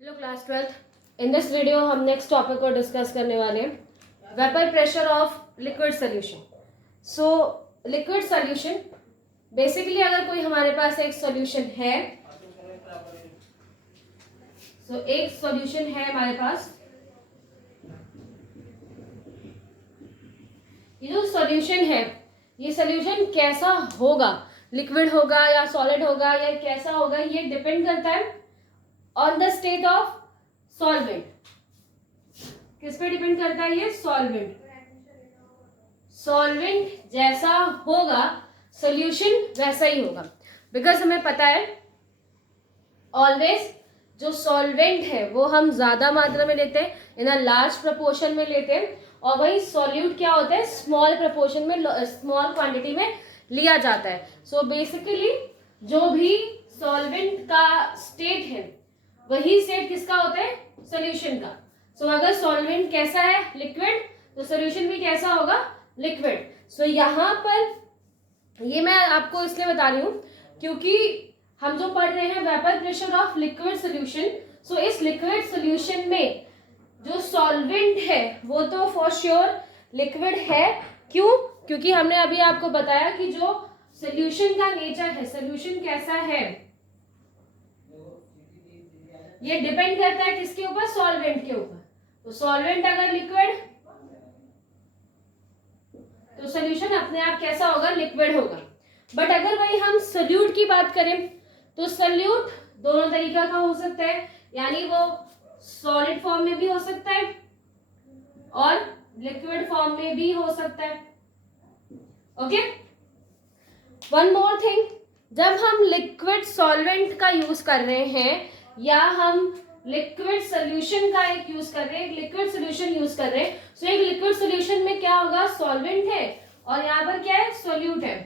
Hello class 12th। In this video हम next topic को discuss करने वाले हैं, vapour pressure of liquid solution. So liquid solution basically अगर कोई हमारे पास एक सॉल्यूशन है, एक सॉल्यूशन है हमारे पास, ये जो सॉल्यूशन है ये सॉल्यूशन कैसा होगा, लिक्विड होगा या सॉलिड होगा या कैसा होगा, ये डिपेंड करता है on the state of solvent. किस पे डिपेंड करता है ये? सॉल्वेंट। सॉल्वेंट जैसा होगा सॉल्यूशन वैसा ही होगा, बिकॉज हमें पता है ऑलवेज जो सॉल्वेंट है वो हम ज्यादा मात्रा में लेते हैं, इन अ लार्ज प्रपोर्शन में लेते हैं, और वही सॉल्यूट क्या होता है, स्मॉल प्रपोर्शन में, स्मॉल क्वांटिटी में लिया जाता है। सो बेसिकली जो भी सॉल्वेंट का स्टेट है वही स्टेट किसका होता है? सॉल्यूशन का। सो अगर सॉल्वेंट कैसा है? लिक्विड, तो सॉल्यूशन भी कैसा होगा? लिक्विड। सो यहाँ पर ये मैं आपको इसलिए बता रही हूँ क्योंकि हम जो पढ़ रहे हैं vapour pressure of liquid solution. So इस लिक्विड सोल्यूशन में जो सॉल्वेंट है वो तो फॉर श्योर लिक्विड है। क्यों? क्योंकि हमने अभी आपको बताया कि जो सोल्यूशन का नेचर है, सोल्यूशन कैसा है, ये डिपेंड करता है किसके ऊपर? सॉल्वेंट के ऊपर। तो सॉल्वेंट अगर लिक्विड, तो सॉल्यूशन अपने आप कैसा होगा? लिक्विड होगा। बट अगर भाई हम सोल्यूट की बात करें तो सोल्यूट दोनों तरीका का हो सकता है, यानी वो सॉलिड फॉर्म में भी हो सकता है और लिक्विड फॉर्म में भी हो सकता है। ओके, वन मोर थिंग, जब हम लिक्विड सॉल्वेंट का यूज कर रहे हैं या हम लिक्विड सोल्यूशन का एक यूज कर रहे हैं, लिक्विड सोल्यूशन यूज कर रहे हैं, सो एक लिक्विड सोल्यूशन में क्या होगा? सॉल्वेंट है और यहाँ पर क्या है? सोल्यूट है।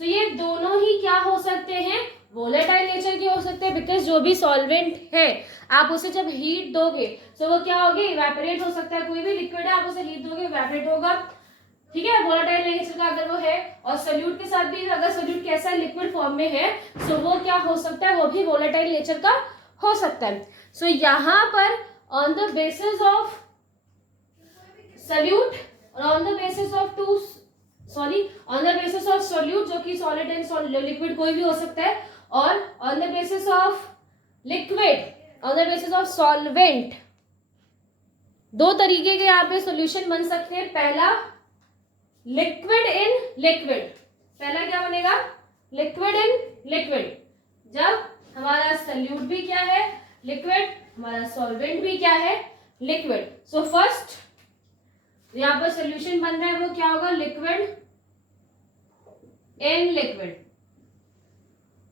सो ये दोनों ही क्या हो सकते हैं? वोलेटाइल नेचर के हो सकते हैं, बिकॉज जो भी सॉल्वेंट है आप उसे जब हीट दोगे तो वो क्या होगी? इवेपोरेट हो सकता है। कोई भी लिक्विड है आप उसे हीट दोगे इवेपोरेट होगा, ठीक है, वोलेटाइल नेचर का अगर वो है। और सोल्यूट के साथ भी अगर सोल्यूट कैसा है? लिक्विड फॉर्म में है, सो वो क्या हो सकता है? वो भी वोलेटाइल नेचर का हो सकता है। सो यहाँ पर on the basis of solute और on the basis of on the basis of solute जो कि सॉलिड एंड लिक्विड कोई भी हो सकता है, और on the basis of liquid, on the basis of solvent, दो तरीके के यहाँ पे सॉल्यूशन बन सकते हैं। पहला लिक्विड इन लिक्विड, पहला क्या बनेगा? लिक्विड इन लिक्विड, जब हमारा सोल्यूट भी क्या है? लिक्विड, हमारा सॉल्वेंट भी क्या है? लिक्विड। सो फर्स्ट यहाँ पर सोल्यूशन बन रहा है वो क्या होगा? Liquid in liquid.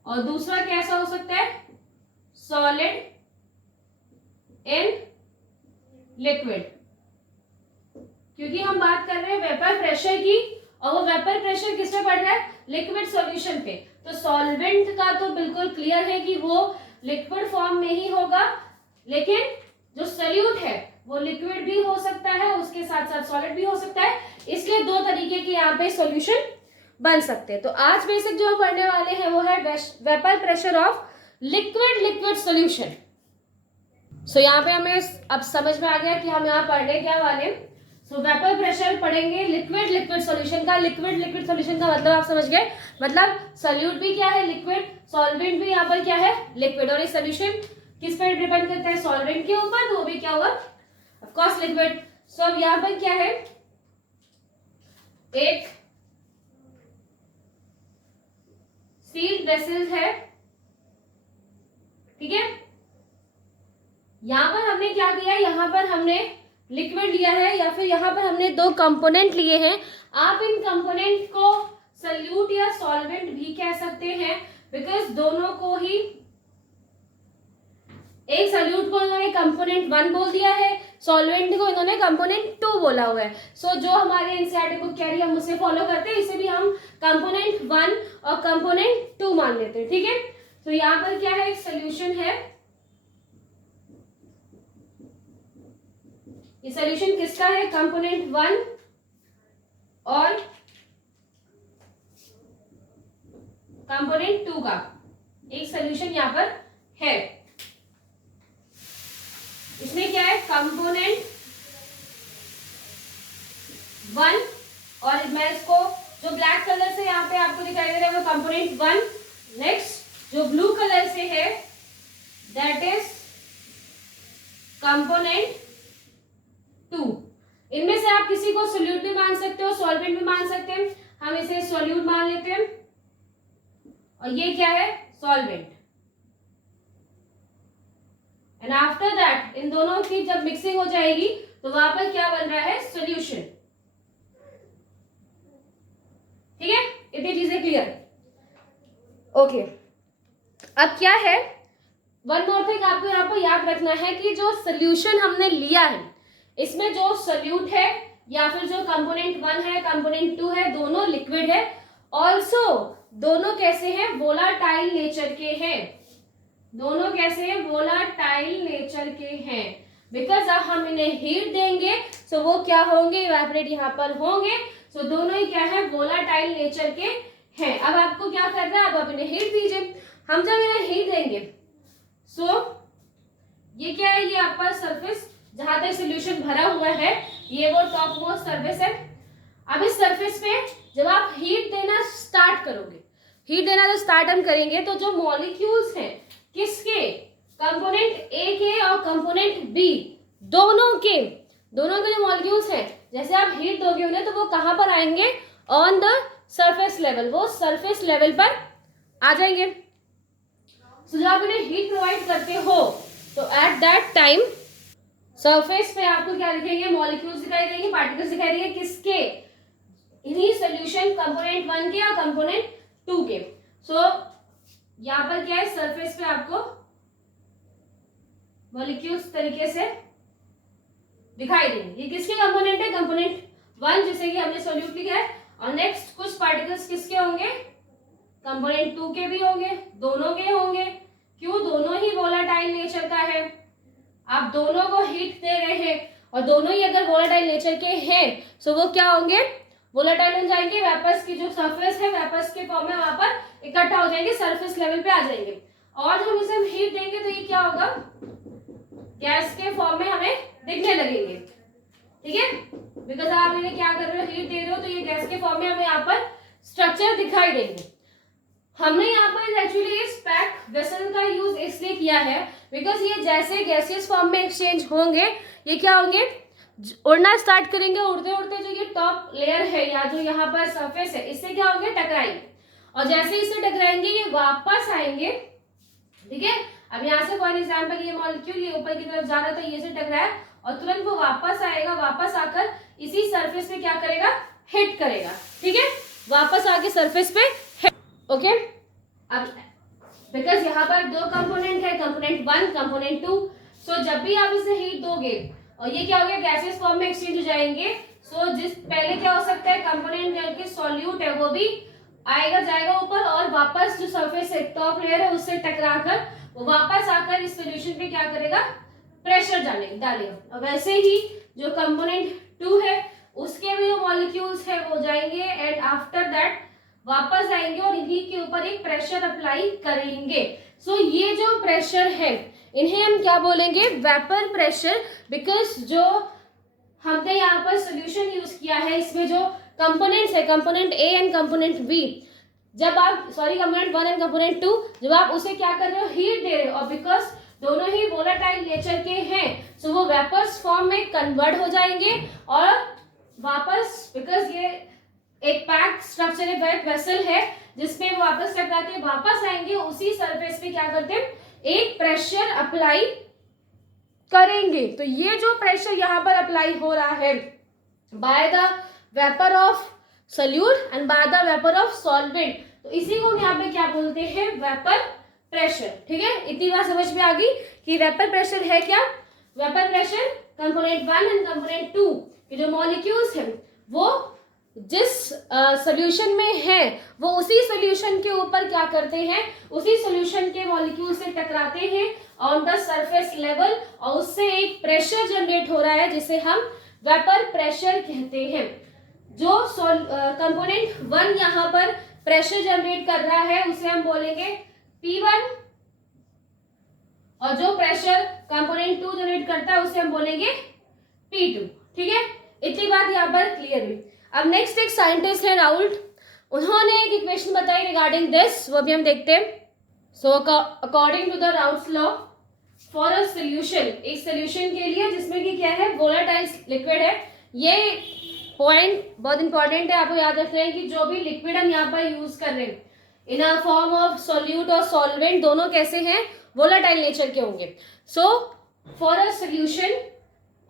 और दूसरा कैसा हो सकता है? Solid in liquid. क्योंकि हम बात कर रहे हैं वेपर प्रेशर की, और वो वेपर प्रेशर किस पे पड़ रहा है? लिक्विड सॉल्यूशन पे। तो सॉल्वेंट का तो बिल्कुल क्लियर है कि वो लिक्विड फॉर्म में ही होगा, लेकिन जो सोल्यूट है वो लिक्विड भी हो सकता है, उसके साथ साथ सॉलिड भी हो सकता है। इसलिए दो तरीके के यहाँ पे सॉल्यूशन बन सकते हैं। तो आज बेसिक जो हम पढ़ने वाले हैं वो है vapour pressure of liquid liquid solution. So यहाँ पे हमें अब समझ में आ गया कि हम यहाँ पढ़ने क्या वाले। सो वेपर प्रेशर पढ़ेंगे लिक्विड लिक्विड सॉल्यूशन का। लिक्विड लिक्विड सॉल्यूशन का मतलब आप समझ गए, मतलब सोल्यूट भी क्या है? लिक्विड, सॉल्वेंट भी यहाँ पर क्या है? लिक्विड। और ये सॉल्यूशन किस पर डिपेंड करता है? सॉल्वेंट के ऊपर, तो वो भी क्या होगा? Of course liquid. सो अब यहाँ पर क्या है? एक सील्ड वेसल है, ठीक है। यहां पर हमने क्या किया? यहां पर हमने लिक्विड लिया है, या फिर यहां पर हमने दो कंपोनेंट लिए हैं। आप इन कंपोनेंट को सोल्यूट या सॉल्वेंट भी कह सकते हैं, बिकॉज दोनों को ही, एक सोल्यूट को इन्होंने कंपोनेंट 1 बोल दिया है, सॉल्वेंट को इन्होंने कंपोनेंट 2 बोला हुआ है। सो जो हमारे एनसीईआरटी बुक कह रही है हम उसे फॉलो करते हैं, इसे भी हम कंपोनेंट 1 और कंपोनेंट 2 मान लेते हैं, ठीक है। तो यहाँ पर क्या है? एक सोल्यूशन है, ये सोल्यूशन किसका है? कंपोनेंट 1 और कंपोनेंट 2 का एक सोल्यूशन यहाँ पर है। दिखाई दे रहा है वो कंपोनेंट 1। नेक्स्ट जो ब्लू कलर से है दैट इज कंपोनेंट 2। इनमें से आप किसी को सोल्यूट भी मान सकते हो, सॉल्वेंट भी मान सकते हैं। हम इसे सोल्यूट मान लेते हैं और ये क्या है, solvent. And after that in दोनों की जब मिक्सिंग हो जाएगी तो वहां पर क्या बन रहा है, सॉल्यूशन। ठीक है, इतनी चीजें क्लियर। ओके, अब क्या है, वन मोर थिंग आपको यहाँ पर याद रखना है कि जो सोल्यूशन हमने लिया है इसमें जो सोल्यूट है या फिर जो कंपोनेंट 1 है, कंपोनेंट 2 है, दोनों लिक्विड है। ऑल्सो दोनों कैसे हैं, वोलाटाइल नेचर के हैं। दोनों कैसे हैं, वोलाटाइल नेचर के हैं। बिकॉज अब हम इन्हें हीट देंगे सो वो क्या होंगे, इवेपोरेट यहाँ पर होंगे। सो दोनों ही क्या है, वोलाटाइल नेचर के हैं। अब आपको क्या करना है, अब आप इन्हें हीट दीजिए। हम जब इन्हें हीट देंगे सो ये क्या है, ये आपका सरफेस जहां तक सॉल्यूशन भरा हुआ है ये वो टॉप मोस्ट सरफेस है। अब इस सरफेस पे जब आप हीट देना स्टार्ट करोगे, हीट देना जो स्टार्ट हम करेंगे तो जो मॉलिक्यूल्स हैं किसके, कंपोनेंट ए के और कंपोनेंट बी, दोनों के जो मॉलिक्यूल्स हैं, जैसे आप हीट दोगे उन्हें तो वो कहां पर आएंगे, ऑन द सरफेस लेवल, वो सरफेस लेवल पर आ जाएंगे। तो जब आप इन्हें हीट प्रोवाइड करते हो तो एट दैट टाइम सरफेस पे आपको क्या दिखेंगे, मॉलिक्यूल्स दिखाई देंगे, पार्टिकल्स दिखाई देंगे, किसके, इन्हीं सॉल्यूशन कंपोनेंट 1 के और कंपोनेंट 2 के। सो यहाँ पर क्या है, सरफेस पे आपको मॉलिक्यूल्स तरीके से दिखाई देंगे। ये किसके कंपोनेंट है, कंपोनेंट 1 जैसे कि हमने सॉल्यूट लिखा है। और नेक्स्ट कुछ पार्टिकल्स किसके होंगे, कंपोनेंट 2 के भी होंगे, दोनों के होंगे। क्यों, दोनों ही वोलाटाइल नेचर का है। आप दोनों को हीट दे रहे हैं और दोनों ही अगर वोलाटाइल नेचर के हैं सो वो क्या होंगे, वोलाटाइल बन जाएंगे। वेपर्स की जो सरफेस है वेपर्स के फॉर्म में वहां पर इकट्ठा हो जाएंगे, सरफेस लेवल पे आ जाएंगे। और जब हम इसे हीट देंगे तो ये क्या होगा, गैस के फॉर्म में हमें दिखने लगेंगे। ठीक है, बिकॉज आप इन्हें क्या कर रहे हो, हीट दे रहे हो तो ये गैस के फॉर्म में हमें यहाँ पर स्ट्रक्चर दिखाई देंगे। हमने यहाँ पर एक्चुअली इस पैक वेसल का यूज इसलिए किया है बिकॉज ये जैसे गैसियस फॉर्म में एक्सचेंज होंगे ये क्या होंगे, उड़ना स्टार्ट करेंगे। उड़ते उड़ते जो ये टॉप लेयर है या जो यहाँ पर सरफेस है इससे क्या होंगे, टकराएंगे। और जैसे इससे टकराएंगे ये वापस आएंगे। ठीक है, अब यहाँ से फॉर एग्जाम्पल ये मॉलिक्यूल ये ऊपर की तरफ जा रहा था, ये से टकराया और तुरंत वो वापस आएगा। वापस आकर इसी सरफेस पे क्या करेगा, हिट करेगा। ठीक है, वापस आके सरफेस पे ओके। अब बिकॉज यहाँ पर दो कंपोनेंट है, कंपोनेंट 1 कंपोनेंट 2। सो जब भी आप इसे हीट दोगे और ये क्या हो गया, गैसेस फॉर्म में एक्सचेंज हो जाएंगे। सो जिस पहले क्या हो सकता है, कंपोनेंट के सॉल्यूट है वो भी आएगा जाएगा ऊपर और वापस जो सरफेस है टॉप लेयर है उससे टकराकर वो वापस आकर इस सोल्यूशन पे क्या करेगा, प्रेशर डालेगा। और वैसे ही जो कंपोनेंट 2 है उसके भी जो मॉलिक्यूल्स है वो जाएंगे एंड आफ्टर दैट वापस आएंगे और इन्हीं के ऊपर एक प्रेशर अप्लाई करेंगे। सो ये जो प्रेशर है इन्हें हम क्या बोलेंगे, वेपर प्रेशर। बिकॉज जो हमने यहाँ पर सोल्यूशन यूज किया है इसमें जो कंपोनेंट्स है, component A and component B, जब आप कंपोनेंट 1 एंड कंपोनेंट 2 जब आप उसे क्या कर रहे हो, हीट दे रहे हो और बिकॉज दोनों ही वोलाटाइल नेचर के हैं सो वो वेपर्स फॉर्म में कन्वर्ट हो जाएंगे और वापस, बिकॉज ये एक पैक स्ट्रक्चर है, पैक वेसल है जिसमें वो वापस टकराते वापस आएंगे, उसी सरफेस पे क्या करते हैं, एक प्रेशर अप्लाई करेंगे। तो ये जो प्रेशर यहाँ पर अप्लाई हो रहा है by the vapour of solute and by the vapour of solvent, तो इसी को हम यहाँ पे क्या बोलते हैं, वेपर प्रेशर। ठीक है, इतनी बात समझ में आ गई कि वेपर प्रेशर है क्या। Vapour pressure component 1 and component 2 के जो मॉलिक्यूल्स हैं वो जिस सॉल्यूशन में है वो उसी सॉल्यूशन के ऊपर क्या करते हैं, उसी सॉल्यूशन के मॉलिक्यूल से टकराते हैं ऑन द सरफेस लेवल और उससे एक प्रेशर जनरेट हो रहा है जिसे हम वेपर प्रेशर कहते हैं। जो कंपोनेंट 1 यहाँ पर प्रेशर जनरेट कर रहा है उसे हम बोलेंगे P1 और जो प्रेशर कंपोनेंट 2 जनरेट करता है उसे हम बोलेंगे P2। ठीक है, इतनी बात यहाँ पर क्लियर हुई। अब नेक्स्ट एक साइंटिस्ट है राउल्ट, उन्होंने एक इक्वेशन बताई रिगार्डिंग दिस, वो भी हम देखते हैं। So according to the Raoult's law, for a solution, एक सोल्यूशन के लिए जिसमें कि क्या है, वोलेटाइल लिक्विड है। ये पॉइंट बहुत इंपॉर्टेंट है, आपको याद रखना है कि जो भी लिक्विड हम यहाँ पर यूज कर रहे हैं इन अ फॉर्म ऑफ सोल्यूट और सॉल्वेंट, दोनों कैसे हैं, वोलेटाइल नेचर के होंगे। So for a solution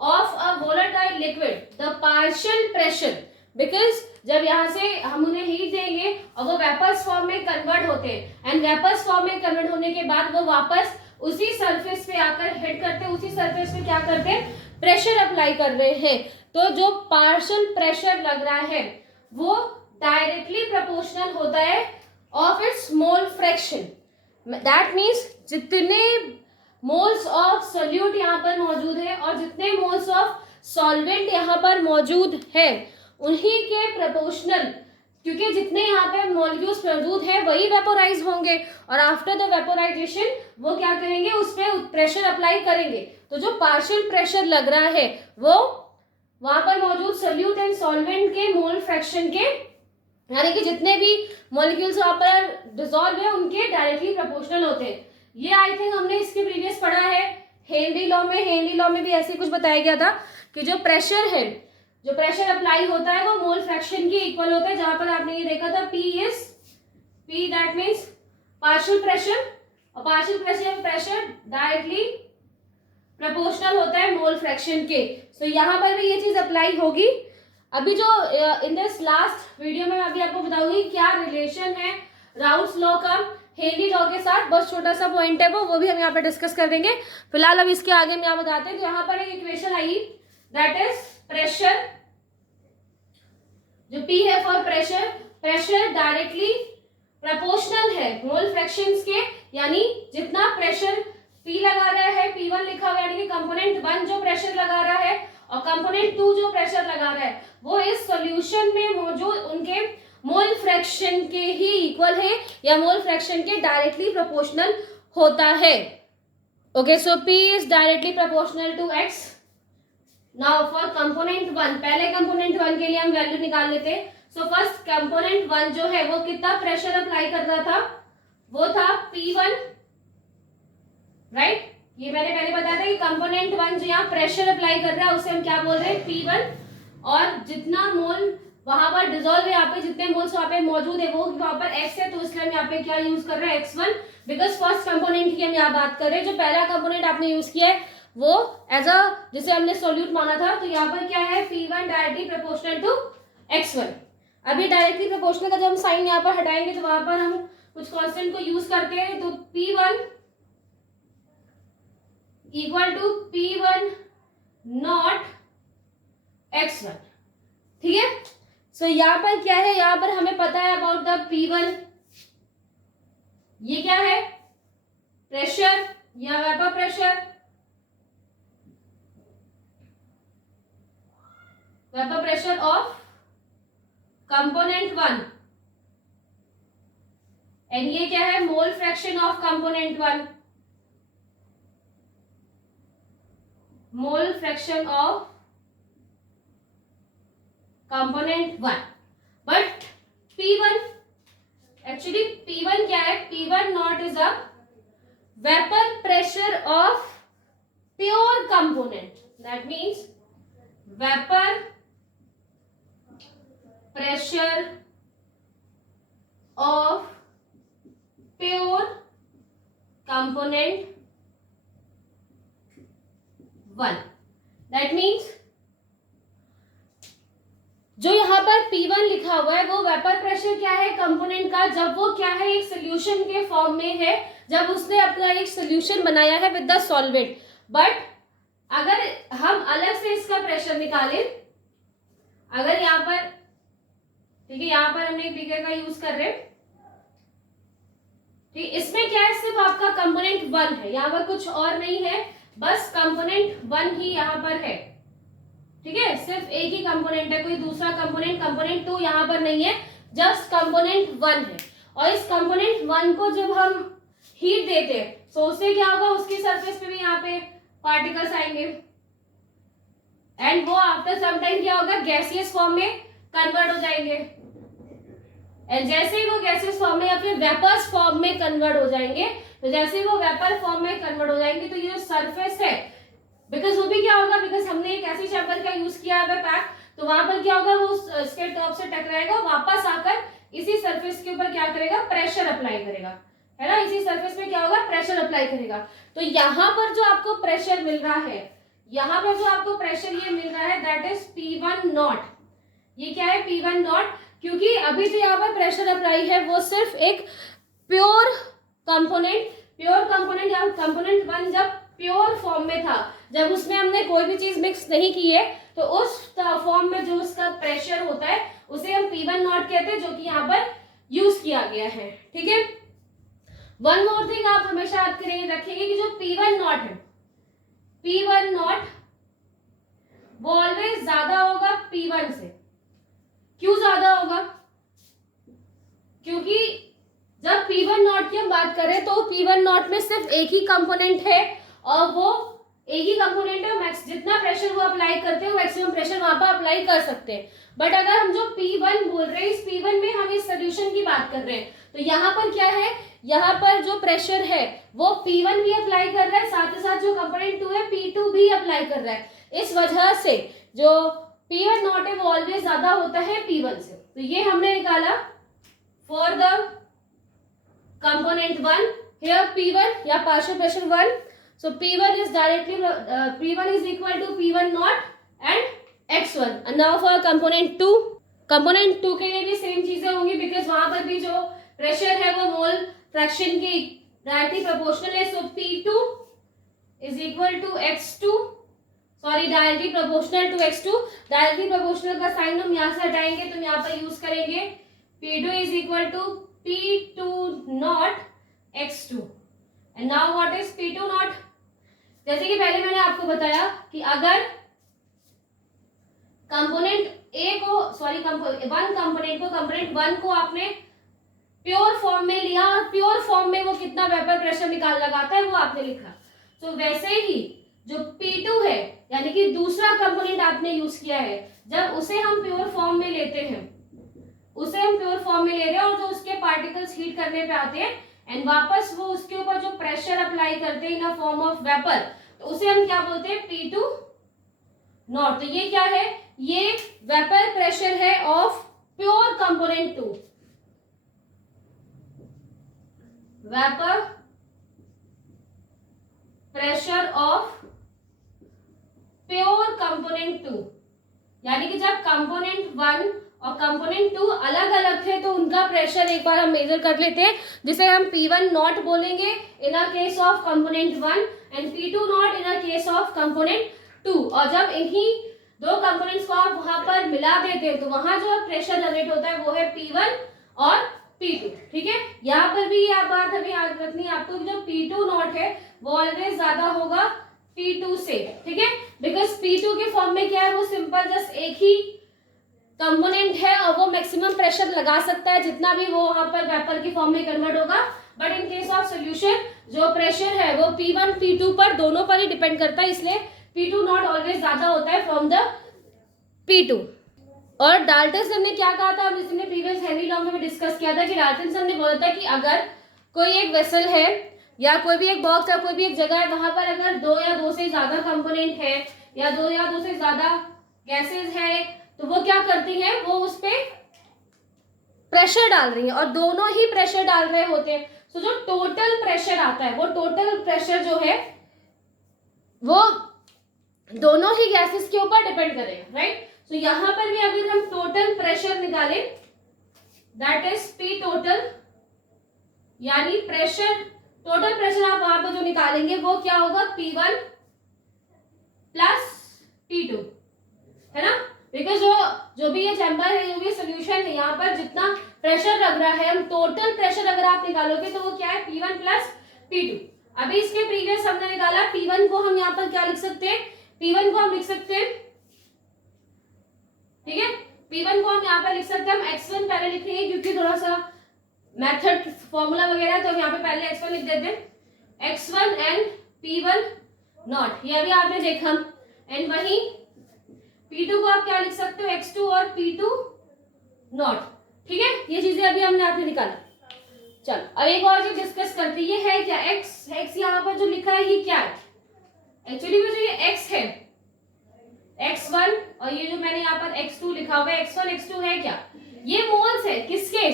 of a volatile liquid the partial pressure, because जब यहाँ से हम उन्हें हीट देंगे और वो वेपर्स फॉर्म में कन्वर्ट होते हैं, एंड वेपर्स फॉर्म में कन्वर्ट होने के बाद वो वापस उसी सरफेस पे आकर हिट करते हैं, उसी सरफेस पे क्या करते हैं, प्रेशर अप्लाई कर रहे हैं। तो जो पार्शियल प्रेशर लग रहा है वो डायरेक्टली प्रोपोर्शनल होता है of its mole fraction. That means जितने मोल्स ऑफ सोल्यूट यहाँ पर मौजूद है और जितने मोल्स ऑफ सॉल्वेंट यहाँ पर मौजूद है उन्हीं के प्रोपोर्शनल, क्योंकि जितने यहाँ पे मॉलिक्यूल्स मौजूद है वही वेपोराइज होंगे और आफ्टर द वेपोराइजेशन वो क्या करेंगे, उस पर प्रेशर अप्लाई करेंगे। तो जो पार्शियल प्रेशर लग रहा है वो वहां पर मौजूद सोल्यूट एंड सॉल्वेंट के मोल फ्रैक्शन के, यानी कि जितने भी मॉलिक्यूल्स वहां पर डिसॉल्व है उनके डायरेक्टली प्रोपोर्शनल होते हैं। ये आई थिंक हमने इसके प्रीवियस पढ़ा है हेनरी लॉ में। हेनरी लॉ में भी ऐसे कुछ बताया गया था कि जो प्रेशर है, जो प्रेशर अप्लाई होता है वो मोल फ्रैक्शन के इक्वल होता है, जहां पर आपने ये देखा था P that means partial pressure, और पार्शियल प्रेशर डायरेक्टली प्रोपोर्शनल होता है मोल फ्रैक्शन के। सो यहाँ पर भी ये चीज अप्लाई होगी। अभी जो इन दिस लास्ट वीडियो में अभी आपको बताऊंगी क्या रिलेशन है राउट्स लॉ का हेनरी लॉ के साथ, बस छोटा सा पॉइंट है वो भी हम यहाँ पे डिस्कस कर देंगे। फिलहाल अब इसके आगे हम यहाँ बताते हैं। तो यहाँ पर एक equation I that is pressure, जो P है for pressure, pressure directly proportional है मोल फ्रैक्शंस के, यानी जितना प्रेशर P लगा रहा है, P1 लिखा हुआ है, यानी कि कंपोनेंट 1 जो प्रेशर लगा रहा है और कंपोनेंट 2 जो प्रेशर लगा रहा है वो इस सॉल्यूशन में मौजूद उनके मोल फ्रैक्शन के ही इक्वल है या मोल फ्रैक्शन के डायरेक्टली प्रोपोर्शनल होता है। Okay, so P is directly proportional to X। Now for component 1, पहले कंपोनेंट 1 के लिए हम वैल्यू निकाल लेते हैं। सो फर्स्ट कंपोनेंट 1 जो है वो कितना प्रेशर अप्लाई कर रहा था, वो था P1, राइट। ये मैंने पहले बताया था कि कंपोनेंट 1 जो यहाँ प्रेशर अप्लाई कर रहा है उसे हम क्या बोल रहे हैं, P1, और जितना मोल वहां पर डिसॉल्व है, यहाँ पे जितने मोल्स वहां पे मौजूद है वो वहां पर X है, तो इसलिए हम यहाँ पे क्या यूज कर रहे हैं, X1, बिकॉज फर्स्ट कंपोनेंट की हम यहाँ बात कर रहे हैं। जो पहला कंपोनेंट आपने यूज किया है वो एज अ जिसे हमने सोल्यूट माना था, तो यहाँ पर क्या है, P1 directly proportional to X1। अभी डायरेक्टली प्रोपोर्शनल का जब हम साइन यहाँ पर हटाएंगे तो वहां पर हम कुछ कांस्टेंट को यूज करते हैं, तो P1 equal to P1 not X1, ठीक है। सो यहाँ पर क्या है, यहाँ पर हमें पता है अबाउट द P1, ये क्या है, प्रेशर या vapour pressure, vapour pressure of component 1, and ये क्या है, मोल fraction of component 1, mole fraction of component 1। But P1 actually P1 क्या है, P1 not is a vapour pressure of pure component, that means vapour pressure of pure component 1, that means जो यहाँ पर P1 लिखा हुआ है वो वेपर प्रेशर क्या है कंपोनेंट का, जब वो क्या है, एक सोल्यूशन के फॉर्म में है, जब उसने अपना एक सोल्यूशन बनाया है विद द सॉल्वेंट। बट अगर हम अलग से इसका प्रेशर निकालें, अगर यहाँ पर, ठीक है, यहाँ पर हमने बीकर का यूज कर रहे हैं, ठीक, इसमें क्या है, सिर्फ आपका कंपोनेंट 1 है, यहाँ पर कुछ और नहीं है, बस कंपोनेंट 1 ही यहाँ पर है, ठीक है, सिर्फ एक ही कंपोनेंट है, कोई दूसरा कंपोनेंट 2 यहाँ पर नहीं है, जस्ट कंपोनेंट 1 है। और इस कंपोनेंट 1 को जब हम हीट देते हैं तो उससे क्या होगा, उसकी सरफेस पे भी यहाँ पे पार्टिकल्स आएंगे, एंड वो आफ्टर सम टाइम क्या होगा, गैसियस फॉर्म में कन्वर्ट हो जाएंगे, एंड जैसे ही वो गैसेस फॉर्म में या फिर वेपर्स फॉर्म में कन्वर्ट हो जाएंगे, तो जैसे ही वो वेपर फॉर्म में कन्वर्ट हो जाएंगे तो ये जो सरफेस है, बिकॉज वो भी क्या होगा, बिकॉज हमने एक ऐसी चैम्बर का यूज किया है पैक, तो वहां पर क्या होगा, वो उसके टॉप से टकराएगा, वापस आकर इसी सरफेस के ऊपर क्या करेगा, प्रेशर अप्लाई करेगा, है ना, इसी सरफेस पे क्या होगा, प्रेशर अप्लाई करेगा। तो यहाँ पर जो आपको प्रेशर मिल रहा है, यहाँ पर जो आपको प्रेशर ये मिल रहा है, दैट इज P1 नॉट। ये क्या है, P1 नॉट, क्योंकि अभी जो यहाँ पर प्रेशर अप्लाई है वो सिर्फ एक प्योर कंपोनेंट या कंपोनेंट 1 जब प्योर फॉर्म में था, जब उसमें हमने कोई भी चीज मिक्स नहीं की है, तो उस फॉर्म में जो उसका प्रेशर होता है उसे हम P1 नॉट कहते हैं, जो कि यहाँ पर यूज किया गया है। ठीक है, वन मोर थिंग आप हमेशा याद करेंगे, रखेंगे कि जो P1 नॉट है, P1 नॉट वो ऑलवेज ज्यादा होगा P1 से। क्यों ज्यादा होगा, क्योंकि जब P1 नॉट की हम बात करें तो P1 नॉट में सिर्फ एक ही कंपोनेंट है, और वो एक ही कंपोनेंट है, मैक्स जितना प्रेशर वो अप्लाई करते हैं वो मैक्सिमम प्रेशर वहां पर अप्लाई कर सकते हैं। बट अगर हम जो P1 बोल रहे हैं, इस P1 में हम इस सोल्यूशन की बात कर रहे हैं, तो यहाँ पर क्या है, यहाँ पर जो प्रेशर है वो P1 भी अप्लाई कर रहा है, साथ ही साथ जो कंपोनेंट 2 है P2 भी अप्लाई कर रहा है। इस वजह से जो P1 नॉट है वो ऑलवेज ज्यादा होता है P1 से। तो ये हमने निकाला for the component 1 here P1 या partial pressure 1, so P1 is directly P1 is equal to P1 naught and x1। and now for component 2 के लिए भी सेम चीजें होंगी, बिकॉज वहां पर भी जो प्रेशर है वो मोल फ्रैक्शन के डायरेक्टली प्रोपोर्शनल है, so P2 is equal to x2, sorry directly proportional to x2। Directly proportional का साइन हम यहाँ से हटाएंगे तो यहाँ पर यूज करेंगे P2 is equal to P2 naught x2। and now what is P2 naught, जैसे कि पहले मैंने आपको बताया कि अगर कंपोनेंट ए को, सॉरी कंपोनेंट 1 को आपने प्योर फॉर्म में लिया और प्योर फॉर्म में वो कितना वेपर प्रेशर लगाता है वो आपने लिखा, तो वैसे ही जो P2 है यानी कि दूसरा कंपोनेंट आपने यूज किया है, जब उसे हम प्योर फॉर्म में लेते हैं, और जो उसके पार्टिकल्स हीट करने पे आते हैं एंड वापस वो उसके ऊपर जो प्रेशर अप्लाई करते हैं इन अ फॉर्म ऑफ वेपर, तो उसे हम क्या बोलते हैं, P2 नॉट। तो ये क्या है, ये वेपर प्रेशर है of pure component 2, vapour pressure of pure component 2, यानी कि जब कंपोनेंट 1 और कंपोनेंट 2 अलग अलग थे तो उनका प्रेशर एक बार हम मेजर कर लेते हैं, जिसे हम P1 नॉट बोलेंगे in a case of component 1 and P2 naught in a case of component 2। और जब इन्हीं दो कंपोनेंट्स को आप वहां पर मिला देते हैं तो वहां जो प्रेशर जनरेट होता है वो है P1 और P2। ठीक है, यहाँ पर भी ये बात हमें याद रखनी है आपको, जो P2 नॉट है वो ऑलवेज ज्यादा होगा P2 से। ठीक है, बिकॉज P2 के फॉर्म में क्या है, वो सिंपल जस्ट एक ही कंपोनेंट है और वो मैक्सिमम प्रेशर लगा सकता है जितना भी वो वहां पर वेपर की फॉर्म में कन्वर्ट होगा। But in case of solution जो प्रेशर है वो P1 P2 पर दोनों पर ही डिपेंड करता है, इसलिए P2 नॉट ऑलवेज ज्यादा होता है फ्रॉम द P2। और डाल्टन सर ने क्या कहा था, हमने प्रीवियस हेनरी लॉ में भी डिस्कस किया था कि डाल्टन सर ने बोला था कि अगर कोई एक वेसल है या कोई भी एक बॉक्स या कोई भी एक जगह है, वहां पर अगर 2 या 2 से ज्यादा कंपोनेंट है या 2 या 2 से ज्यादा गैसेस है, तो वो क्या करती है, वो उस पे प्रेशर डाल रही है और दोनों ही प्रेशर डाल रहे होते हैं। तो जो टोटल प्रेशर आता है, वो टोटल प्रेशर जो है वो दोनों ही गैसेस के ऊपर डिपेंड करेगा, राइट। तो यहां पर भी अगर हम टोटल प्रेशर निकालें, दैट इज P टोटल, यानी प्रेशर, टोटल प्रेशर आप वहां पर जो निकालेंगे वो क्या होगा, P1 प्लस P2, है ना। बिकॉज जो भी ये चैम्बर है, जो भी सोल्यूशन है, यहाँ पर जितना प्रेशर लग रहा है, हम टोटल प्रेशर अगर आप निकालोगे तो वो क्या है, P1 प्लस P2। अभी इसके प्रीवियस हमने निकाला P1 को हम यहाँ पर क्या लिख सकते हैं, P1 को हम लिख सकते हैं, ठीक है, P1 को हम यहाँ पर लिख सकते हैं, हम x1 पहले लिखेंगे क्योंकि थोड़ा सा मेथड फॉर्मूला वगैरह, तो हम यहाँ पे पहले x1 लिख देते हैं, x1 एंड P1 नॉट, ये अभी आपने देखा। एंड वही P2 को आप क्या लिख सकते हो, x2 और P2 नॉट। ठीक है, ये चीजें अभी हमने आपने निकाला। चलो अब एक और चीज डिस्कस करते हैं, ये है क्या एक्स। एक्स यहाँ पर जो लिखा है ये क्या है, एक्चुअली में जो ये एक्स है x1 और ये जो मैंने यहाँ पर x2 लिखा हुआ है x1 x2 है क्या, ये मोल्स है किसके,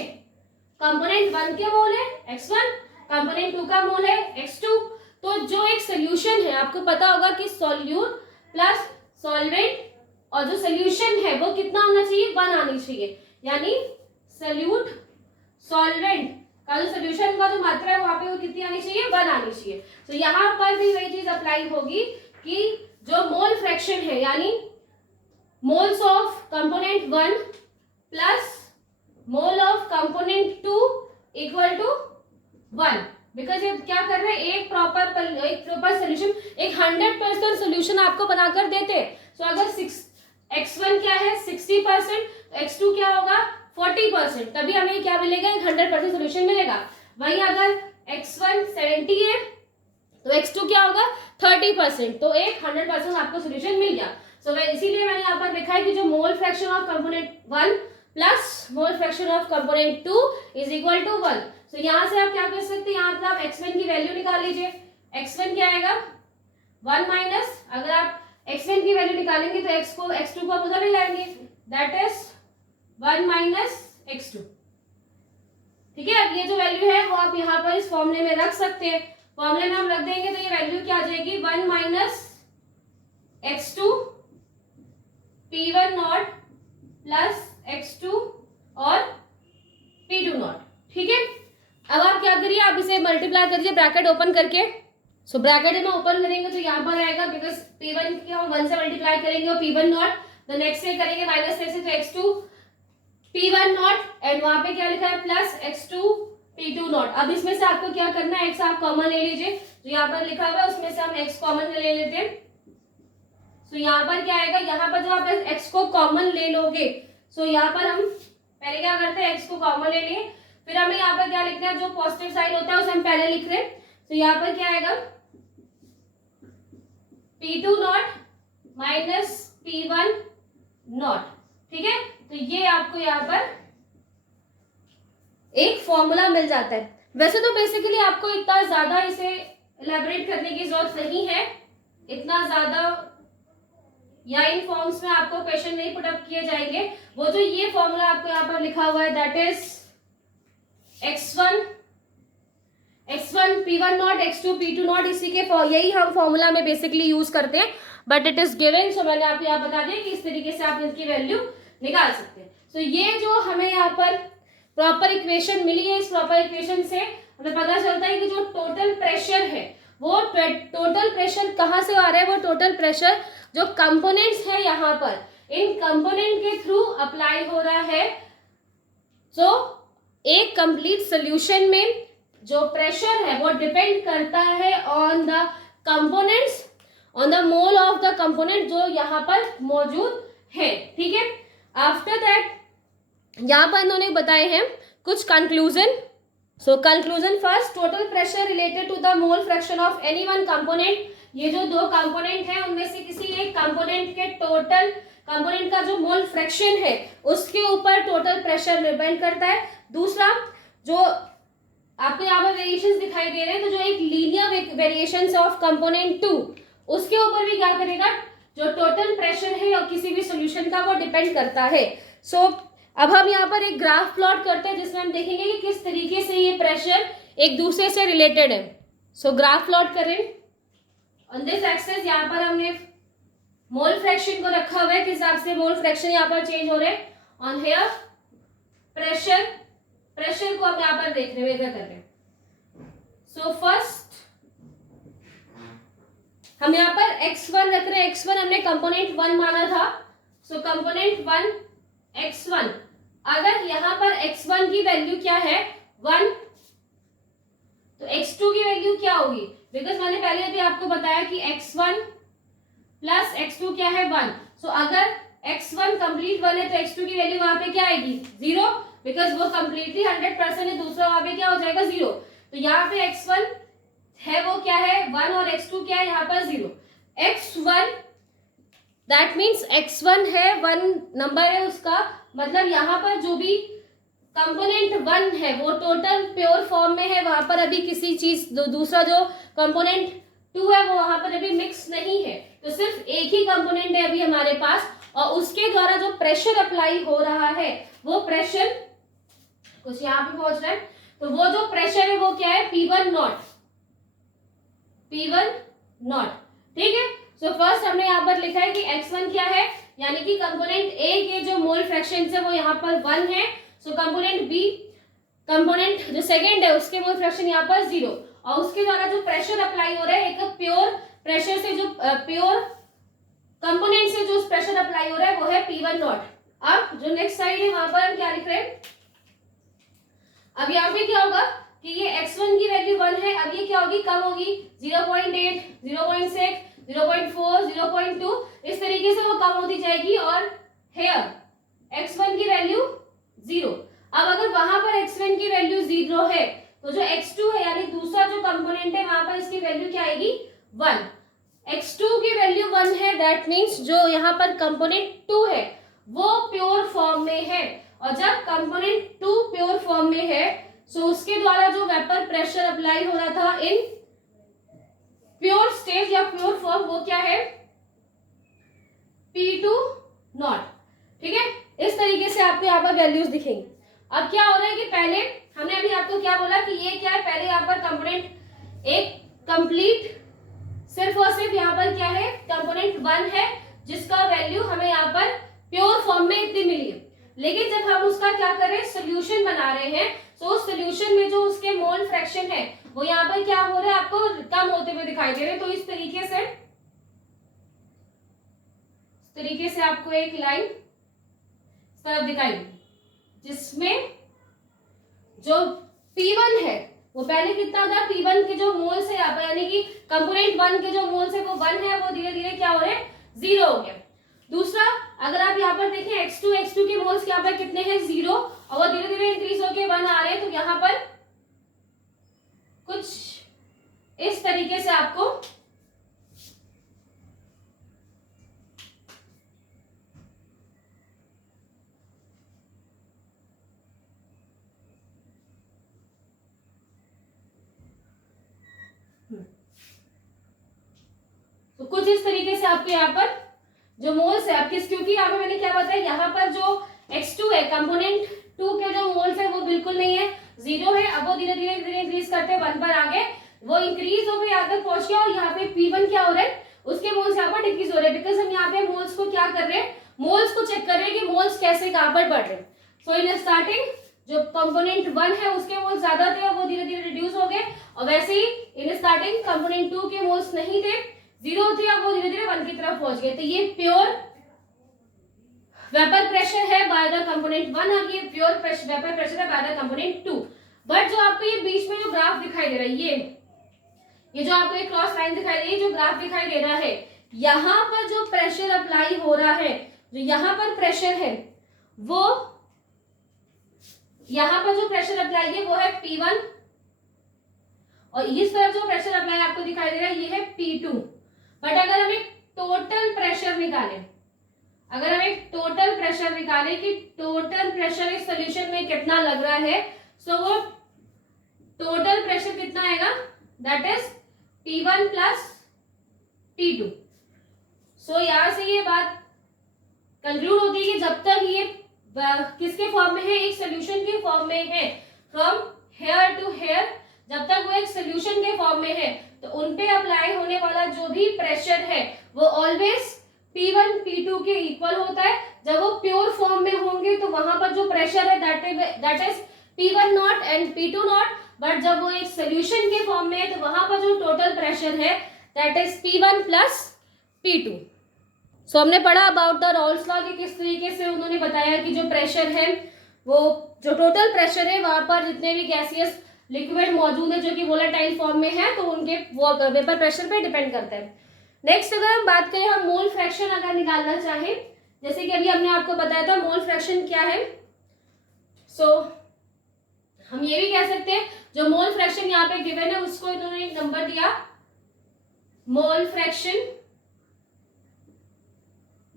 कंपोनेंट 1 के मोल है x1, कंपोनेंट 2 का मोल है x2। तो जो एक सोल्यूशन है आपको पता होगा कि सॉल्यूट प्लस सॉल्वेंट और जो सोल्यूशन है वो कितना होना चाहिए, 1 आनी चाहिए, यानी सोल्यूट सॉल्वेंट का जो सोल्यूशन का जो मात्रा है वहां पे वो कितनी आनी चाहिए, 1 आनी चाहिए। तो यहाँ पर भी वही चीज अप्लाई होगी कि जो मोल फ्रैक्शन है यानी moles of component 1 plus mole of component 2 equal to 1, because ये क्या कर रहे हैं, एक प्रॉपर सोल्यूशन, एक 100% सोल्यूशन आपको बनाकर देते हैं। सो अगर x1 क्या है 60%, तो x2 क्या होगा 40%, तभी हमें क्या मिलेगा, एक 100% सोल्यूशन मिलेगा। वहीं अगर x1 70 है तो x2 क्या होगा 30%, तो एक 100% आपको सोल्यूशन मिल गया। सो इसीलिए मैंने यहाँ पर लिखा है कि जो mole fraction of component 1 plus mole fraction of component 2 is equal to 1। So यहाँ से आप क्या कर सकते हैं, यहाँ पर आप x1 की वैल्यू निकाल लीजिए। x1 क्या आएगा 1 माइनस, अगर आप x1 की वैल्यू निकालेंगे तो x2 को उधर ले जाएंगे, दैट इज 1 माइनस x2। ठीक है, अब ये जो वैल्यू है वो आप यहाँ पर इस फॉर्मूले में रख सकते हैं। फॉर्मूले में हम रख देंगे तो ये वैल्यू क्या आ जाएगी, 1 minus x2 p1 not plus x2 और p2 नॉट। ठीक है, अब आप क्या करिए, आप इसे मल्टीप्लाई करिए ब्रैकेट ओपन करके। सो ब्रैकेट में ओपन करेंगे तो यहाँ पर आएगा, बिकॉज p1 की हम 1 से मल्टीप्लाई करेंगे और p1 नॉट, द नेक्स्ट से करेंगे माइनस से तो x2 p1 नॉट एंड वहां पे क्या लिखा है प्लस x2 p2 नॉट। अब इसमें से आपको क्या करना है, x आप कॉमन ले लीजिए, जो यहाँ पर लिखा हुआ है उसमें से हम x कॉमन ले लेते हैं। सो यहाँ पर क्या आएगा, यहाँ पर जब आप x को कॉमन ले लोगे, सो यहाँ पर हम पहले क्या करते हैं, x को कॉमन ले लिए, फिर हमें यहाँ पर क्या लिखना है, जो पॉजिटिव साइन होता है उसे हम पहले लिख रहे हैं। तो यहाँ पर क्या आएगा p2 not minus p1 not. ठीक है, तो ये आपको यहाँ पर एक फॉर्मूला मिल जाता है। वैसे तो बेसिकली आपको इतना ज्यादा इसे इलेबोरेट करने की जरूरत नहीं है, इतना ज्यादा या इन फॉर्म्स में आपको क्वेश्चन नहीं पुट अप किए जाएंगे। वो जो ये फॉर्मूला आपको यहाँ पर लिखा हुआ है that is x1 p1 not x2 p2 not, इसी के यही हम फॉर्मूला में बेसिकली यूज करते हैं, बट इट इज गिवन। सो मैंने आपको यहाँ बता दिया कि इस तरीके से आप इसकी वैल्यू निकाल सकते हैं। सो ये जो हमें यहाँ पर प्रॉपर इक्वेशन मिली है, इस प्रॉपर इक्वेशन से हमें पता चलता है कि जो टोटल प्रेशर है वो टोटल प्रेशर कहाँ से आ रहा है, वो टोटल प्रेशर जो कंपोनेंट्स है यहाँ पर इन कंपोनेंट के थ्रू अप्लाई हो रहा है। सो एक कंप्लीट सोल्यूशन में जो प्रेशर है वो डिपेंड करता है on the components, on the mole of the component जो यहाँ पर मौजूद है। ठीक है, आफ्टर दैट यहाँ पर इन्होंने बताए हैं कुछ conclusion. So conclusion first, total pressure related to the mole fraction of any one component. ये जो दो कंपोनेंट है उनमें से किसी एक कंपोनेंट के टोटल कंपोनेंट का जो मोल फ्रैक्शन है उसके ऊपर टोटल प्रेशर डिपेंड करता है। दूसरा, जो आपको यहाँ पर वेरिएशंस दिखाई दे रहे हैं, तो जो एक लीनियर वेरिएशंस ऑफ कंपोनेंट 2 उसके ऊपर भी क्या करेगा, जो टोटल प्रेशर है और किसी भी सोल्यूशन का वो डिपेंड करता है। सो अब हम यहाँ पर एक ग्राफ प्लॉट करते हैं जिसमें हम देखेंगे कि किस तरीके से ये प्रेशर एक दूसरे से रिलेटेड है। सो ग्राफ प्लॉट करें, ऑन दिस एक्सेस यहाँ पर हमने मोल फ्रैक्शन को रखा हुआ है, किस हिसाब से मोल फ्रैक्शन यहाँ पर चेंज हो रहे हैं। ऑन हेयर प्रेशर को हम यहाँ पर देख रहे हैं, इधर कर रहे हैं। सो फर्स्ट हम यहाँ पर x1 रख रहे हैं, x1 हमने कंपोनेंट 1 माना था। सो कंपोनेंट 1 x1, अगर यहाँ पर x1 की वैल्यू क्या है 1, तो x2 की वैल्यू क्या होगी, बिकॉज मैंने पहले भी आपको बताया कि x1 प्लस x2 क्या है 1। सो अगर x1 कंप्लीट 1 है तो x2 की वैल्यू वहां पे क्या आएगी 0, बिकॉज वो कंप्लीटली 100% है, दूसरा वहां पे क्या हो जाएगा 0। तो यहाँ पे x1 है वो क्या है 1 और x2 क्या है यहाँ पर 0। x1 दैट मीन्स x1 है 1 नंबर है उसका, मतलब यहाँ पर जो भी कंपोनेंट 1 है वो टोटल प्योर फॉर्म में है, वहां पर अभी किसी चीज दूसरा जो कंपोनेंट 2 है वो वहां पर अभी मिक्स नहीं है, तो सिर्फ एक ही कंपोनेंट है अभी हमारे पास, और उसके द्वारा जो प्रेशर अप्लाई हो रहा है वो प्रेशर कुछ यहाँ पे पहुंच रहा है, तो वो जो प्रेशर है वो क्या है, P1 नॉट, P1 नॉट। ठीक है, सो फर्स्ट हमने यहाँ पर लिखा है कि x1 क्या है, यानी कि कंपोनेंट A के जो मोल फ्रैक्शन है वो यहाँ पर 1 है, सो कंपोनेंट B, कंपोनेंट जो सेकंड है उसके मोल फ्रैक्शन यहाँ पर 0, और उसके द्वारा जो प्रेशर अप्लाई हो रहा है एक प्योर प्रेशर से, जो प्योर कंपोनेंट से जो प्रेशर अप्लाई हो रहा है वो है P1 नॉट। अब जो नेक्स्ट साइड है वहां पर हम क्या लिख रहे हैं, अब यहाँ पे क्या होगा कि ये x1 की वैल्यू 1 है, अब ये क्या होगी, कम होगी, 0.8, 0.6, 0.4, 0.2, इस तरीके से वो कम होती जाएगी, और हेयर x1 की वैल्यू 0। अब अगर वहां पर x1 की वैल्यू 0 है तो जो x2 है यानी दूसरा जो कंपोनेंट है वहां पर इसकी वैल्यू क्या आएगी, 1। x2 की वैल्यू 1 है, दैट मीन्स जो यहाँ पर कंपोनेंट 2 है वो प्योर फॉर्म में है, और जब कंपोनेंट 2 प्योर फॉर्म में है सो उसके द्वारा जो वेपर प्रेशर अप्लाई हो रहा था इन प्योर स्टेज या प्योर फॉर्म वो क्या है, P2 नॉट। ठीक है, इस तरीके से आपको यहाँ पर वैल्यूज दिखेंगी। अब क्या हो रहा है कि पहले हमने अभी आपको क्या बोला कि ये क्या है, पहले यहाँ पर कंपोनेंट एक कंप्लीट सिर्फ और सिर्फ यहाँ पर क्या है, कंपोनेंट 1 है जिसका वैल्यू हमें यहाँ पर प्योर फॉर्म में इतनी मिली है, लेकिन जब हम उसका क्या कर रहे हैं, सोल्यूशन बना रहे हैं, तो उस सोल्यूशन में जो उसके मोल फ्रैक्शन है वो यहाँ पर क्या हो रहा है, आपको कम होते हुए दिखाई दे रहे हैं। तो इस तरीके से आपको एक लाइन इस तरफ दिखाई जिसमें जो P1 है वो पहले कितना था, P1 के जो मोल्स है यहाँ पर यानी कि कंपोनेंट 1 के जो मोल्स है वो 1 है, वो धीरे धीरे क्या हो रहे हैं, 0 हो गया। दूसरा अगर आप यहाँ पर देखें x2 के मोल्स यहाँ पर कितने हैं, 0, और वो धीरे धीरे इंक्रीज होके 1 आ रहे हैं, तो यहाँ पर कुछ इस तरीके से आपको तो कुछ इस तरीके से आपको यहाँ पर जो मोल्स है आपके, क्योंकि यहाँ पे मैंने क्या बताया, यहाँ पर जो x2 है कंपोनेंट 2 के जो मोल्स है वो बिल्कुल नहीं है, 0 है, अब वो धीरे धीरे इंक्रीज करते हैं 1 पर आगे, वो इंक्रीज होकर यहाँ तक पहुंच गया, और यहाँ पे P1 क्या हो रहा है, उसके मोल्स यहाँ पर डिक्रीज हो रहे हैं, बिकॉज हम यहाँ पे मोल्स को क्या कर रहे हैं, मोल्स को चेक कर रहे हैं कि मोल्स कैसे कहाँ पर बढ़ रहे हैं। सो इन स्टार्टिंग जो कंपोनेंट 1 है उसके मोल्स ज्यादा थे और वो धीरे धीरे रिड्यूस हो गए, और वैसे ही इन स्टार्टिंग कंपोनेंट 2 के मोल्स नहीं थे, 0 थे, अब वो धीरे धीरे 1 की तरफ पहुंच गए। तो ये प्योर वेपर प्रेशर है बाय द कंपोनेंट 1, और ये प्योर वेपर प्रेशर है बाय द कंपोनेंट 2। बट जो आपको ये बीच में जो ग्राफ दिखाई दे रहा है, ये जो आपको एक क्रॉस लाइन दिखाई दे रही है, जो ग्राफ दिखाई दे रहा है, यहाँ पर जो प्रेशर अप्लाई हो रहा है, जो यहाँ पर प्रेशर है वो, यहाँ पर जो प्रेशर अप्लाई है वो है P1, और इस तरफ जो प्रेशर अप्लाई आपको दिखाई दे रहा है ये है P2। बट अगर हम एक टोटल प्रेशर निकालें, अगर हम एक टोटल प्रेशर निकालें कि टोटल प्रेशर इस सोल्यूशन में कितना लग रहा है, सो वो टोटल प्रेशर कितना आएगा, that is P1 plus P2। सो यहां से ये बात कंक्लूड होती है कि जब तक ये किसके फॉर्म में है, एक सोल्यूशन के फॉर्म में है, फ्रॉम हेयर टू हेयर, जब तक वो एक सोल्यूशन के फॉर्म में है तो उन पे अप्लाई होने वाला जो भी प्रेशर है वो ऑलवेज P1 P2 के इक्वल होता है। जब वो प्योर फॉर्म में होंगे तो वहां पर जो प्रेशर है that is P1 not and P2 not, but जब वो एक सोल्यूशन के फॉर्म में है तो वहां पर जो टोटल प्रेशर है that is P1 plus P2। सो हमने पढ़ा अबाउट द रॉल्स लॉ कि किस तरीके से उन्होंने बताया कि जो प्रेशर है वो जो टोटल प्रेशर है वहां पर जितने भी गैसियस लिक्विड मौजूद है जो कि वोलेटाइल फॉर्म में है तो उनके वेपर प्रेशर पे डिपेंड करता है। नेक्स्ट अगर हम बात करें, हम मोल फ्रैक्शन अगर निकालना चाहें, जैसे कि अभी हमने आपको बताया था मोल फ्रैक्शन क्या है, सो हम ये भी कह सकते हैं जो मोल फ्रैक्शन यहाँ पे गिवन है उसको इन्होंने एक नंबर दिया, मोल फ्रैक्शन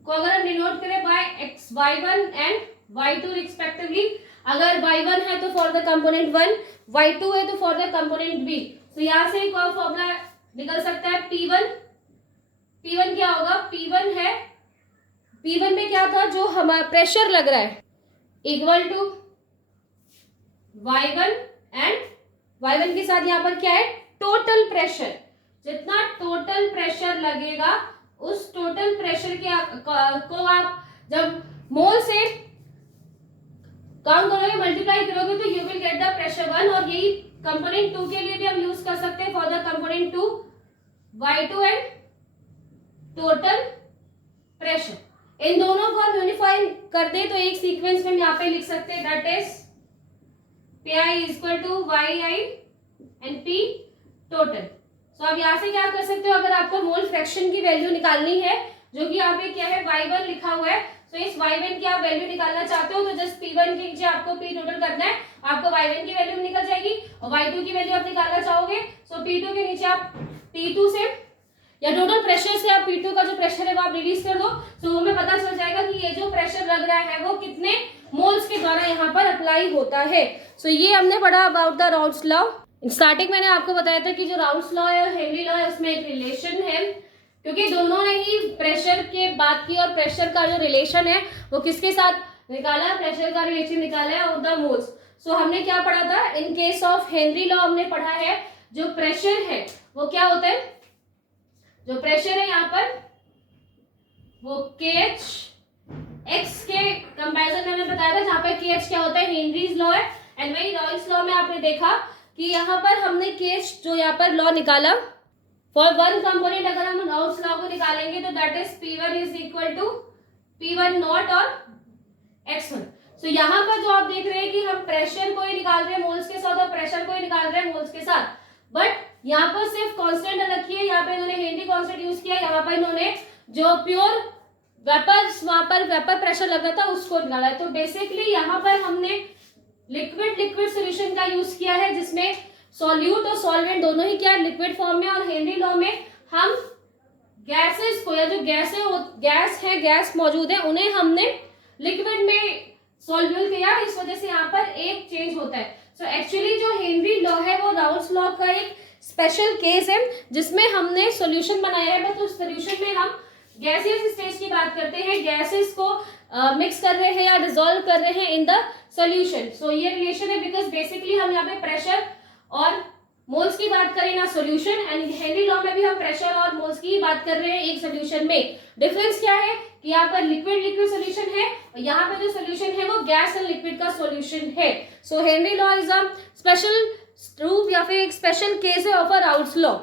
को अगर हम डिनोट करें bye y1 and y2 respectively, अगर y1 है तो फॉर द कंपोनेंट 1, y2 है तो फॉर द कंपोनेंट b। तो यहाँ से एक और फॉर्मूला निकल सकता है P1 क्या होगा, P1 में क्या था, जो हमारा प्रेशर लग रहा है equal to y1 and y1 के साथ यहाँ पर क्या है, टोटल प्रेशर। जितना टोटल प्रेशर लगेगा उस टोटल प्रेशर को आप जब मोल से काउंट करोगे, मल्टीप्लाई करोगे तो you will get the pressure 1। और यही कंपोनेंट 2 के लिए भी हम यूज कर सकते हैं for the component 2 y2 and total pressure. इन दोनों को हम यूनिफाई कर दे तो एक सीक्वेंस में हम यहाँ पे लिख सकते हैं that is Pi equal to yi and P total. So अब यहाँ से क्या कर सकते हो, अगर आपको मोल फ्रैक्शन की वैल्यू निकालनी है, जो कि यहाँ पे क्या है y1 लिखा हुआ है, तो इस y1 की आप वैल्यू निकालना चाहते हो तो जस्ट P1 के नीचे आपको P टोटल करना है, आपको y1 की वैल्यू निकल जाएगी। और y2 की वैल्यू आप निकालना चाहोगे सो P2 के नीचे आप P2 से या टोटल प्रेशर से आप P2 का जो प्रेशर है वो आप रिलीज कर दो, तो हमें पता चल जाएगा कि ये जो प्रेशर लग रहा है वो कितने मोल्स के द्वारा यहाँ पर अप्लाई होता है। सो ये हमने पढ़ा about the Raoult's law. Starting मैंने आपको बताया था कि जो राउल्स लॉ है और हेनरी लॉ है उसमें एक रिलेशन है, क्योंकि दोनों ने ही प्रेशर के बात की और प्रेशर का जो रिलेशन है वो किसके साथ निकाला, प्रेशर का रिलेशन निकाला है ऑफ द मोल्स। सो हमने क्या पढ़ा था, in case of Henry law हमने पढ़ा है जो प्रेशर है वो क्या होता है, जो प्रेशर है यहाँ पर वो KH x के कंपैरिजन में मैंने बताया था, जहाँ पे KH क्या होता है, हेनरीज लॉ है। एंड वही रॉल्स लॉ में आपने देखा कि यहाँ पर हमने KH जो यहाँ पर लॉ निकाला फॉर वन कंपोनेंट, अगर हम रॉल्स लॉ को निकालेंगे तो that is P1 is equal to P1 not और x1। सो यहाँ पर जो आप देख रहे हैं कि हम प्रेशर को ही निकाल रहे हैं मोल्स के साथ और प्रेशर को ही निकाल रहे हैं मोल्स के साथ, बट यहाँ पर सिर्फ कांस्टेंट अलग किया, यहाँ पे इन्होंने हेनरी कांस्टेंट यूज किया, यहाँ पर इन्होंने जो प्योर वेपर वहां पर वेपर प्रेशर लग रहा था उसको निकाला है। तो बेसिकली यहाँ पर हमने लिक्विड सॉल्यूशन का यूज किया है, जिसमें सॉल्यूट और सॉल्वेंट दोनों ही क्या लिक्विड फॉर्म में, और हेनरी लॉ में हम गैसेस को या जो गैस मौजूद है उन्हें हमने लिक्विड में सॉल्यूबल किया, इस वजह से यहाँ पर एक चेंज होता है। सो एक्चुअली जो हेनरी लॉ है वो राउल्स लॉ का एक स्पेशल केस है जिसमें हमने सॉल्यूशन बनाया है, बट उस सॉल्यूशन में हम गैसियस स्टेज की बात करते हैं, गैसेस को मिक्स कर रहे हैं या डिसॉल्व कर रहे हैं इन द सॉल्यूशन। सो ये रिलेशन है बिकॉज बेसिकली हम यहाँ पे प्रेशर और मोल्स की बात करें ना सॉल्यूशन, एंड हेनरी लॉ में भी हम प्रेशर और मोल्स की बात कर रहे हैं एक सॉल्यूशन में। डिफरेंस क्या है कि यहाँ पर लिक्विड सॉल्यूशन है और यहाँ पे जो सॉल्यूशन है वो गैस एंड लिक्विड का सॉल्यूशन है। So Henry law is a special रूप या फिर एक स्पेशल केस है ऑफ अ राउल्स लॉ।